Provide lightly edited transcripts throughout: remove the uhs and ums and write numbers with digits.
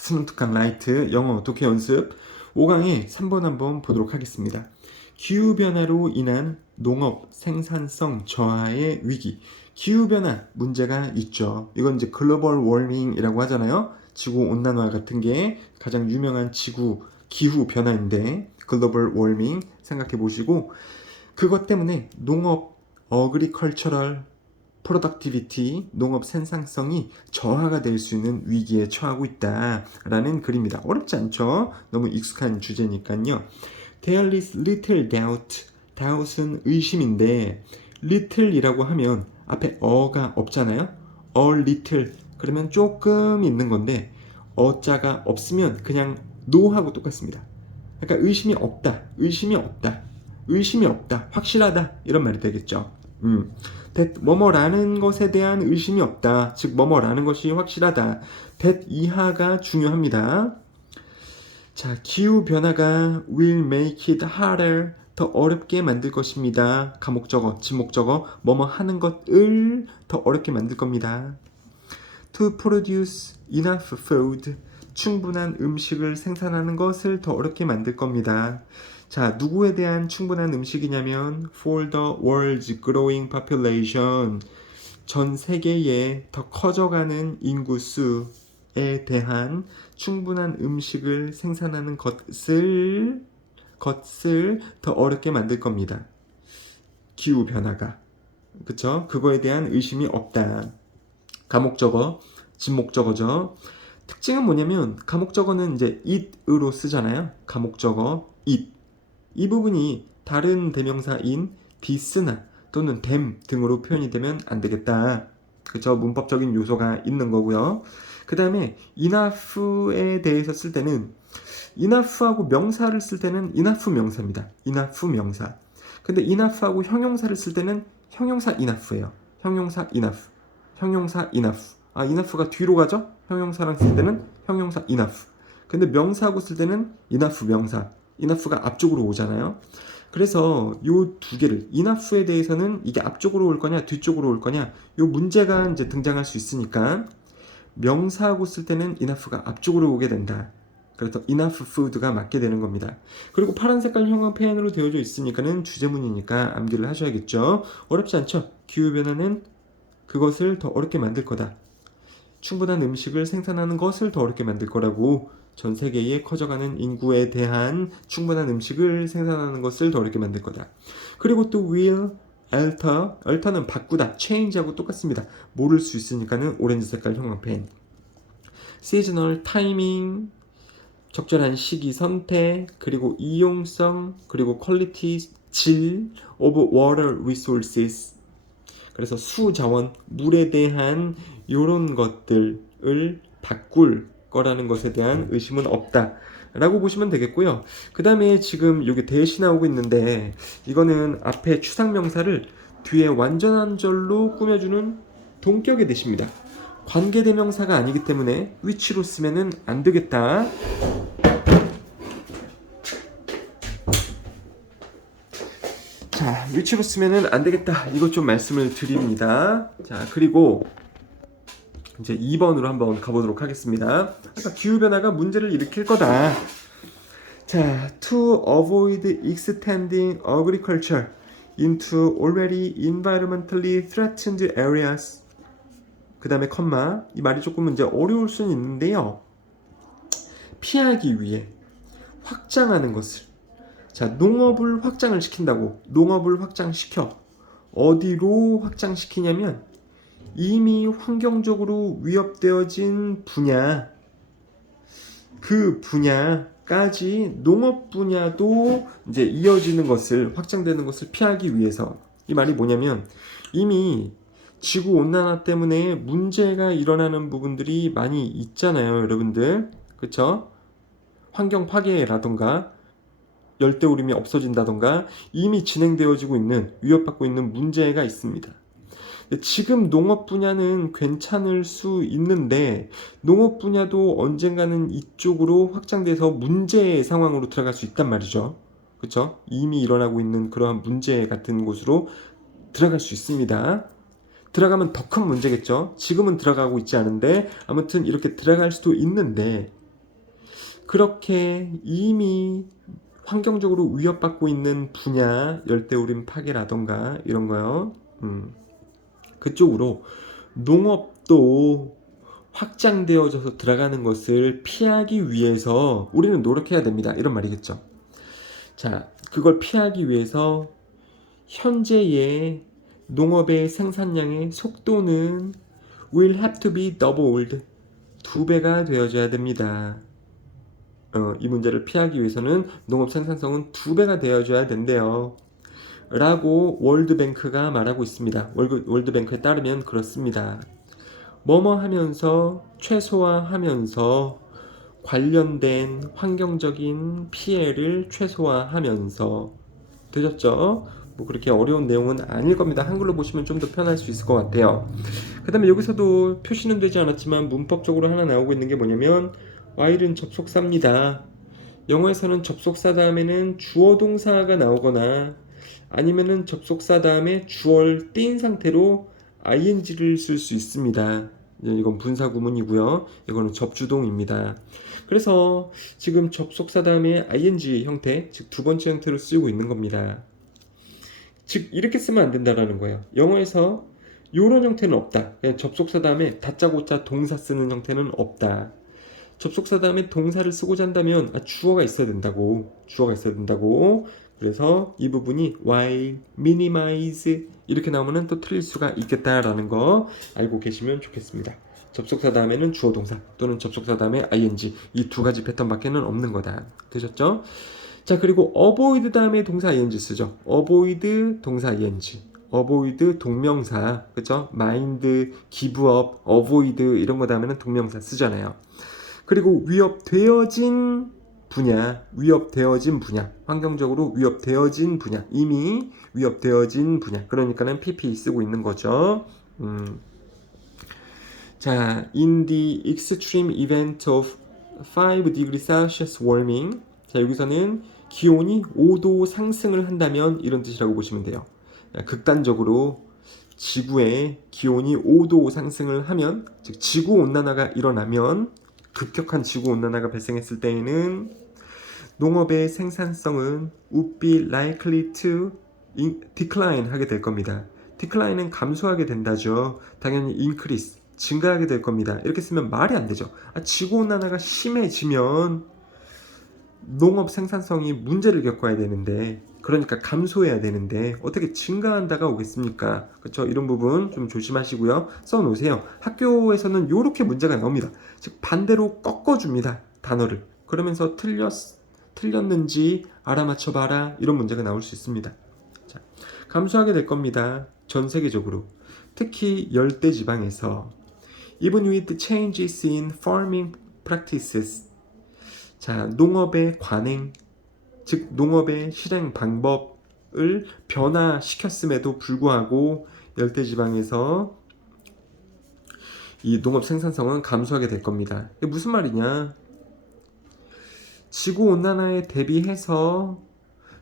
스노트강 라이트 영어 독해 연습 5강의 3번 한번 보도록 하겠습니다. 기후변화로 인한 농업 생산성 저하의 위기. 기후변화 문제가 있죠. 이건 이제 글로벌 워밍이라고 하잖아요. 지구 온난화 같은 게 가장 유명한 기후 변화인데 글로벌 워밍 생각해 보시고 그것 때문에 농업 어그리컬처럴 프로덕티비티, 농업 생산성이 저하가 될 수 있는 위기에 처하고 있다라는 글입니다. 어렵지 않죠? 너무 익숙한 주제니까요. There is little doubt. doubt은 의심인데 little이라고 하면 앞에 어가 없잖아요. a little 그러면 조금 있는 건데 어자가 없으면 그냥 no하고 똑같습니다. 그러니까 의심이 없다, 의심이 없다, 의심이 없다, 확실하다 이런 말이 되겠죠. 뭐뭐라는 것에 대한 의심이 없다. 즉 뭐뭐라는 것이 확실하다. that 이하가 중요합니다. 자, 기후변화가 will make it harder. 더 어렵게 만들 것입니다. 가목적어, 지목적어, 뭐뭐 하는 것을 더 어렵게 만들 겁니다. To produce enough food. 충분한 음식을 생산하는 것을 더 어렵게 만들 겁니다. 자, 누구에 대한 충분한 음식이냐면 for the world's growing population. 전 세계의 더 커져가는 인구수에 대한 충분한 음식을 생산하는 것을 더 어렵게 만들 겁니다. 기후변화가. 그쵸? 그거에 대한 의심이 없다. 가목적어, 진목적어죠. 특징은 뭐냐면 가목적어는 이제 it으로 쓰잖아요. 가목적어 it. 이 부분이 다른 대명사인 this나 또는 them 등으로 표현이 되면 안 되겠다. 그쵸? 문법적인 요소가 있는 거고요. 그 다음에 enough에 대해서 쓸 때는 enough하고 명사를 쓸 때는 enough 명사입니다. enough 명사. 근데 enough하고 형용사를 쓸 때는 형용사 enough예요. 형용사 enough. 형용사 enough. 아, enough가 뒤로 가죠? 형용사랑 쓸 때는 형용사 enough. 근데 명사하고 쓸 때는 enough 명사. enough가 앞쪽으로 오잖아요. 그래서 요 두 개를 enough에 대해서는 이게 앞쪽으로 올 거냐 뒤쪽으로 올 거냐 요 문제가 이제 등장할 수 있으니까 명사하고 쓸 때는 enough가 앞쪽으로 오게 된다. 그래서 enough food가 맞게 되는 겁니다. 그리고 파란 색깔 형광펜으로 되어져 있으니까는 주제문이니까 암기를 하셔야겠죠. 어렵지 않죠? 기후변화는 그것을 더 어렵게 만들 거다. 충분한 음식을 생산하는 것을 더 어렵게 만들 거라고. 전 세계의 커져가는 인구에 대한 충분한 음식을 생산하는 것을 더 어렵게 만들 거다. 그리고 또 will, alter는 바꾸다, change하고 똑같습니다. 모를 수 있으니까는 오렌지 색깔 형광펜. seasonal, timing, 적절한 시기 선택, 그리고 이용성, 그리고 quality, 질 of water resources. 그래서 수자원, 물에 대한 이런 것들을 바꿀 거라는 것에 대한 의심은 없다 라고 보시면 되겠고요. 그 다음에 지금 여기 대시 나오고 있는데 이거는 앞에 추상명사를 뒤에 완전한절로 꾸며주는 동격의 대시입니다. 관계대명사가 아니기 때문에 which로 쓰면은 안 되겠다. 자, which로 쓰면은 안 되겠다. 이것 좀 말씀을 드립니다. 자, 그리고 이제 2번으로 한번 가보도록 하겠습니다. 아까 기후변화가 문제를 일으킬 거다. 자, to avoid extending agriculture into already environmentally threatened areas. 그 다음에 컴마. 이 말이 조금 이제 어려울 수는 있는데요. 피하기 위해 확장하는 것을. 자, 농업을 확장을 시킨다고. 농업을 확장시켜. 어디로 확장시키냐면 이미 환경적으로 위협되어진 분야, 그 분야까지 농업 분야도 이제 이어지는 것을, 확장되는 것을 피하기 위해서. 이 말이 뭐냐면 이미 지구 온난화 때문에 문제가 일어나는 부분들이 많이 있잖아요, 여러분들. 그쵸? 환경 파괴라던가 열대우림이 없어진다던가 이미 진행되어지고 있는, 위협받고 있는 문제가 있습니다. 지금 농업 분야는 괜찮을 수 있는데 농업 분야도 언젠가는 이쪽으로 확장돼서 문제의 상황으로 들어갈 수 있단 말이죠. 그렇죠? 이미 일어나고 있는 그러한 문제 같은 곳으로 들어갈 수 있습니다. 들어가면 더 큰 문제겠죠. 지금은 들어가고 있지 않은데 아무튼 이렇게 들어갈 수도 있는데 그렇게 이미 환경적으로 위협받고 있는 분야, 열대우림 파괴라던가 이런 거요. 그쪽으로 농업도 확장되어져서 들어가는 것을 피하기 위해서 우리는 노력해야 됩니다. 이런 말이겠죠. 자, 그걸 피하기 위해서 현재의 농업의 생산량의 속도는 will have to be doubled. 2배가 되어줘야 됩니다. 이 문제를 피하기 위해서는 농업 생산성은 2배가 되어줘야 된대요. 라고 월드뱅크가 말하고 있습니다. 월드뱅크에 따르면 그렇습니다. 뭐뭐 하면서 최소화하면서 관련된 환경적인 피해를 최소화하면서 되셨죠? 뭐 그렇게 어려운 내용은 아닐 겁니다. 한글로 보시면 좀 더 편할 수 있을 것 같아요. 그 다음에 여기서도 표시는 되지 않았지만 문법적으로 하나 나오고 있는 게 뭐냐면 while은 접속사입니다. 영어에서는 접속사 다음에는 주어 동사가 나오거나 아니면은 접속사 다음에 주어를 띈 상태로 ing를 쓸 수 있습니다. 이건 분사 구문이고요. 이거는 접주동입니다. 그래서 지금 접속사 다음에 ing 형태, 즉 두 번째 형태로 쓰고 있는 겁니다. 즉 이렇게 쓰면 안 된다라는 거예요. 영어에서 이런 형태는 없다. 그냥 접속사 다음에 다짜고짜 동사 쓰는 형태는 없다. 접속사 다음에 동사를 쓰고자 한다면 주어가 있어야 된다고. 주어가 있어야 된다고. 그래서 이 부분이 while, minimize 이렇게 나오면 또 틀릴 수가 있겠다라는 거 알고 계시면 좋겠습니다. 접속사 다음에는 주어 동사 또는 접속사 다음에 ing 이 두 가지 패턴밖에는 없는 거다. 되셨죠? 자, 그리고 avoid 다음에 동사 ing 쓰죠. avoid 동사 ing. avoid 동명사, 그죠? mind, give up, avoid 이런 거 다음에는 동명사 쓰잖아요. 그리고 위협되어진 분야, 환경적으로 위협되어진 분야, 이미 위협되어진 분야. 그러니까는 PP 쓰고 있는 거죠. 자, in the extreme event of 5 degrees Celsius warming. 자, 여기서는 기온이 5도 상승을 한다면 이런 뜻이라고 보시면 돼요. 극단적으로 지구의 기온이 5도 상승을 하면, 즉 지구 온난화가 일어나면, 급격한 지구 온난화가 발생했을 때에는 농업의 생산성은 would be likely to decline 하게 될 겁니다. decline은 감소하게 된다죠. 당연히 increase 증가하게 될 겁니다. 이렇게 쓰면 말이 안 되죠. 지구 온난화가 심해지면 농업 생산성이 문제를 겪어야 되는데, 그러니까 감소해야 되는데 어떻게 증가한다가 오겠습니까? 그렇죠? 이런 부분 좀 조심하시고요. 써놓으세요. 학교에서는 이렇게 문제가 나옵니다. 즉 반대로 꺾어줍니다. 단어를. 그러면서 틀렸는지 알아맞혀봐라. 이런 문제가 나올 수 있습니다. 자, 감소하게 될 겁니다. 전 세계적으로. 특히 열대지방에서 even with changes in farming practices. 자, 농업의 관행, 즉 농업의 실행 방법을 변화시켰음에도 불구하고 열대지방에서 이 농업 생산성은 감소하게 될 겁니다. 이게 무슨 말이냐? 지구 온난화에 대비해서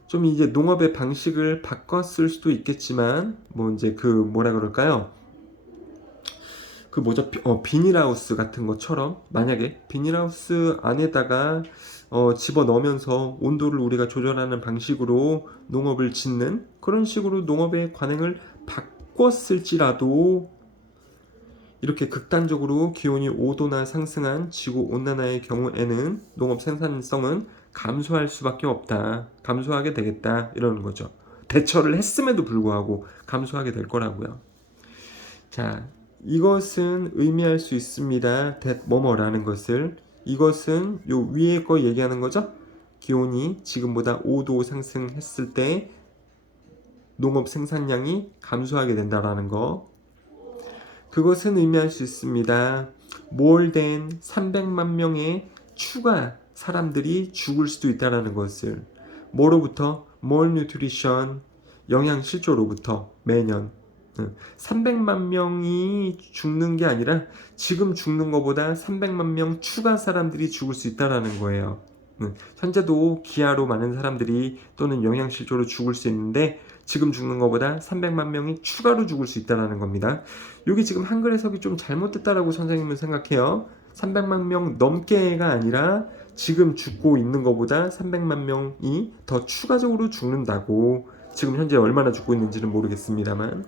좀 이제 농업의 방식을 바꿨을 수도 있겠지만, 뭐 이제 뭐라 그럴까요? 비닐하우스 같은 것처럼 만약에 비닐하우스 안에다가 집어넣으면서 온도를 우리가 조절하는 방식으로 농업을 짓는 그런 식으로 농업의 관행을 바꿨을지라도 이렇게 극단적으로 기온이 5도나 상승한 지구 온난화의 경우에는 농업 생산성은 감소할 수밖에 없다. 감소하게 되겠다. 이러는 거죠. 대처를 했음에도 불구하고 감소하게 될 거라고요. 자, 이것은 의미할 수 있습니다. that 뭐뭐라는 것을. 이것은 요 위에 거 얘기하는 거죠. 기온이 지금보다 5도 상승했을 때 농업 생산량이 감소하게 된다라는 거. 그것은 의미할 수 있습니다. more than 300만 명의 추가 사람들이 죽을 수도 있다라는 것을. 뭐로부터? malnutrition, 영양실조로부터 매년 300만 명이 죽는 게 아니라 지금 죽는 것보다 300만 명 추가 사람들이 죽을 수 있다라는 거예요. 현재도 기아로 많은 사람들이 또는 영양실조로 죽을 수 있는데 지금 죽는 것보다 300만 명이 추가로 죽을 수 있다는 겁니다. 여기 지금 한글 해석이 좀 잘못됐다라고 선생님은 생각해요. 300만 명 넘게가 아니라 지금 죽고 있는 것보다 300만 명이 더 추가적으로 죽는다고. 지금 현재 얼마나 죽고 있는지는 모르겠습니다만.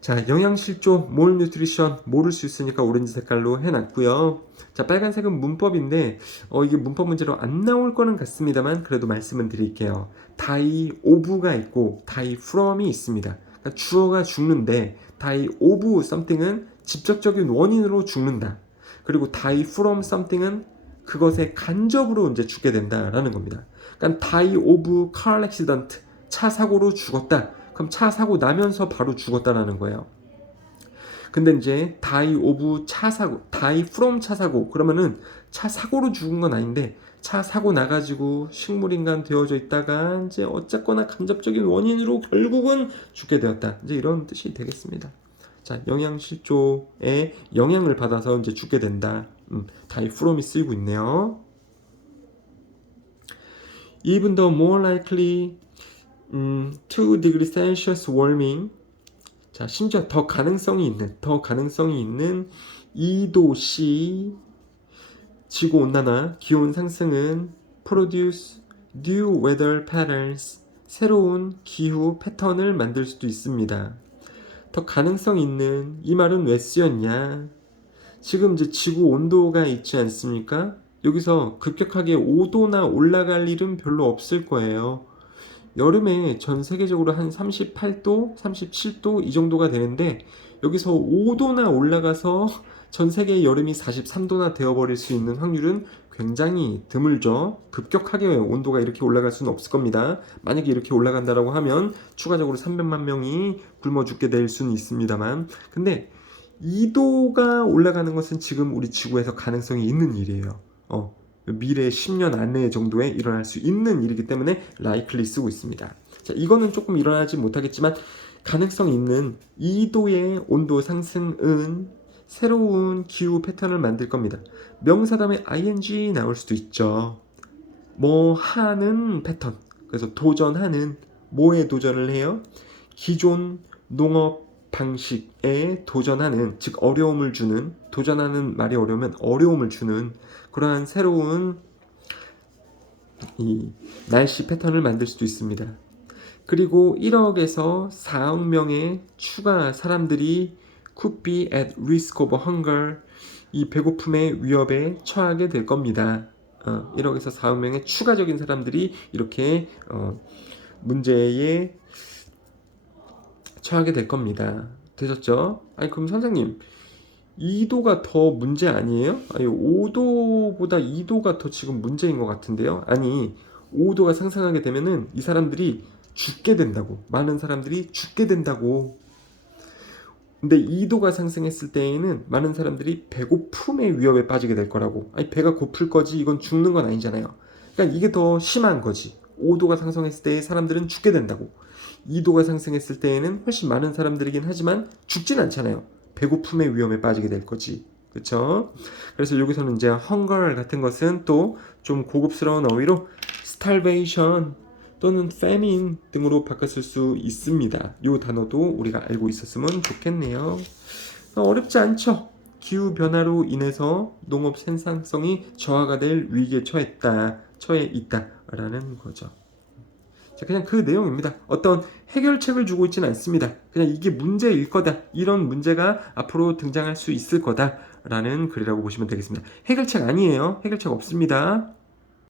자, 영양실조, 몰 뉴트리션 모를 수 있으니까 오렌지 색깔로 해놨고요. 자, 빨간색은 문법인데 이게 문법 문제로 안 나올 거는 같습니다만 그래도 말씀은 드릴게요. die of가 있고 die from이 있습니다. 그러니까 주어가 죽는데 die of something은 직접적인 원인으로 죽는다. 그리고 die from something은 그것의 간접으로 이제 죽게 된다라는 겁니다. 그러니까 die of car accident, 차 사고로 죽었다. 그럼 차 사고 나면서 바로 죽었다라는 거예요. 근데 이제 die of 차 사고, die from 차 사고 그러면은 차 사고로 죽은 건 아닌데 차 사고 나가지고 식물인간 되어져 있다가 이제 어쨌거나 간접적인 원인으로 결국은 죽게 되었다. 이제 이런 뜻이 되겠습니다. 자, 영양실조에 영향을 받아서 이제 죽게 된다. die from이 쓰이고 있네요. Even though more likely 2 degrees Celsius warming. 자, 심지어 더 가능성이 있는 2도씨 지구온난화, 기온 상승은 produce new weather patterns, 새로운 기후 패턴을 만들 수도 있습니다. 더 가능성 있는, 이 말은 왜 쓰였냐? 지금 이제 지구 온도가 있지 않습니까? 여기서 급격하게 5도나 올라갈 일은 별로 없을 거예요. 여름에 전 세계적으로 한 38도, 37도 이 정도가 되는데 여기서 5도나 올라가서 전 세계의 여름이 43도나 되어버릴 수 있는 확률은 굉장히 드물죠. 급격하게 온도가 이렇게 올라갈 수는 없을 겁니다. 만약에 이렇게 올라간다라고 하면 추가적으로 300만 명이 굶어 죽게 될 수는 있습니다만, 근데 2도가 올라가는 것은 지금 우리 지구에서 가능성이 있는 일이에요. 미래 10년 안에 정도에 일어날 수 있는 일이기 때문에 likely 쓰고 있습니다. 자, 이거는 조금 일어나지 못하겠지만 가능성 있는 2도의 온도 상승은 새로운 기후 패턴을 만들 겁니다. 명사 다음에 ing 나올 수도 있죠. 뭐 하는 패턴. 그래서 도전하는, 뭐에 도전을 해요? 기존 농업 방식에 도전하는, 즉 어려움을 주는, 도전하는 말이 어려우면 어려움을 주는 그러한 새로운 이 날씨 패턴을 만들 수도 있습니다. 그리고 1억에서 4억 명의 추가 사람들이 could be at risk of hunger, 이 배고픔의 위협에 처하게 될 겁니다. 1억에서 4억 명의 추가적인 사람들이 이렇게 문제에 처하게 될 겁니다. 되셨죠? 아니, 그럼 선생님 2도가 더 문제 아니에요? 아니, 5도보다 2도가 더 지금 문제인 것 같은데요? 아니, 5도가 상승하게 되면은 이 사람들이 죽게 된다고. 많은 사람들이 죽게 된다고. 근데 2도가 상승했을 때에는 많은 사람들이 배고픔의 위협에 빠지게 될 거라고. 아니, 배가 고플 거지 이건 죽는 건 아니잖아요. 그러니까 이게 더 심한 거지. 5도가 상승했을 때 사람들은 죽게 된다고. 2도가 상승했을 때에는 훨씬 많은 사람들이긴 하지만 죽진 않잖아요. 배고픔의 위험에 빠지게 될 거지. 그쵸? 그래서 여기서는 이제 hunger 같은 것은 또 좀 고급스러운 어휘로 starvation 또는 famine 등으로 바꿨을 수 있습니다. 이 단어도 우리가 알고 있었으면 좋겠네요. 어렵지 않죠? 기후변화로 인해서 농업 생산성이 저하가 될 위기에 처해 있다라는 거죠. 자, 그냥 그 내용입니다. 어떤 해결책을 주고 있지는 않습니다. 그냥 이게 문제일 거다. 이런 문제가 앞으로 등장할 수 있을 거다라는 글이라고 보시면 되겠습니다. 해결책 아니에요. 해결책 없습니다.